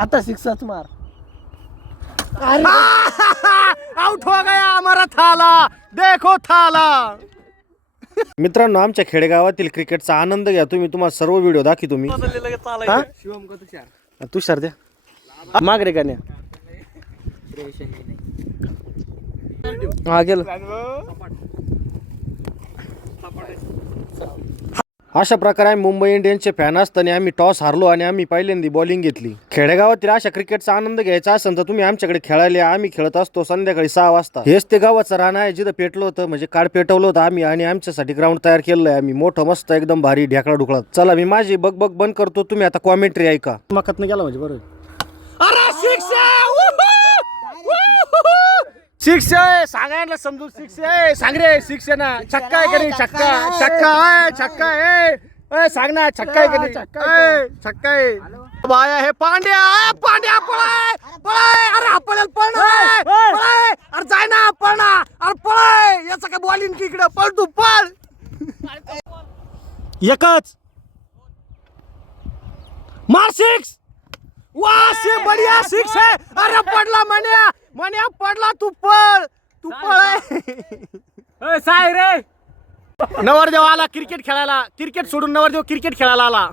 आता सिक्सच मार. आउट हो गया हमारा थाला. देखो थाला. मित्रांनो, आमच्या खेडेगावातील क्रिकेटचा आनंद घ्या तुम्ही. तुम्हाला सर्व व्हिडिओ दाखवतो मी. तुषार द्या माग रे गाण्या. हा गेलं. अशा प्रकारे आम्ही मुंबई इंडियन्सचे फॅन असताना आम्ही टॉस हारलो आणि आम्ही पहिल्यांदा बॉलिंग घेतली. खेडेगावातील अशा क्रिकेटचा आनंद घ्यायचा असेल तर तुम्ही आमच्याकडे खेळायला. आम्ही खेळत असतो संध्याकाळी 6 वाजता. हेच ते गावाचं रान आहे जिथं पेटलं होतं, म्हणजे काळ पेटवलं होतं आम्ही आणि आमच्यासाठी ग्राउंड तयार केलं आहे आम्ही. मोठं मस्त एकदम भारी ढेकळा ढुकळा. चला मी माझी बग बंद करतो. तुम्ही आता कॉमेंट्री ऐका. मकत गेला म्हणजे बरोबर. सिक्स आहे सांगायला समजून. सिक्स आहे सांग रे. सिक्स आहे ना. छक्का आहे कधी. छक्का छक्का आहे. छक्का आहे. सांग ना. छक्का आहे कधी. छक्का आहे. बाया हे पांड्या. पांड्या पळाय पळाय. अरे पळेल पळणार. पळाय. अरे जाय ना पळना. अरे पळाय. याचं काय बॉलिंग की इकडे. पळ तू पळ. एकच मार. सिक्स. वाह से बढ़िया सिक्स है. अरे पडला मन्या. मन्या पडला. तू पळ. तू पळ. साय रे. नवरदेव आला क्रिकेट खेळायला. क्रिकेट सोडून नवरदेव क्रिकेट खेळायला आला.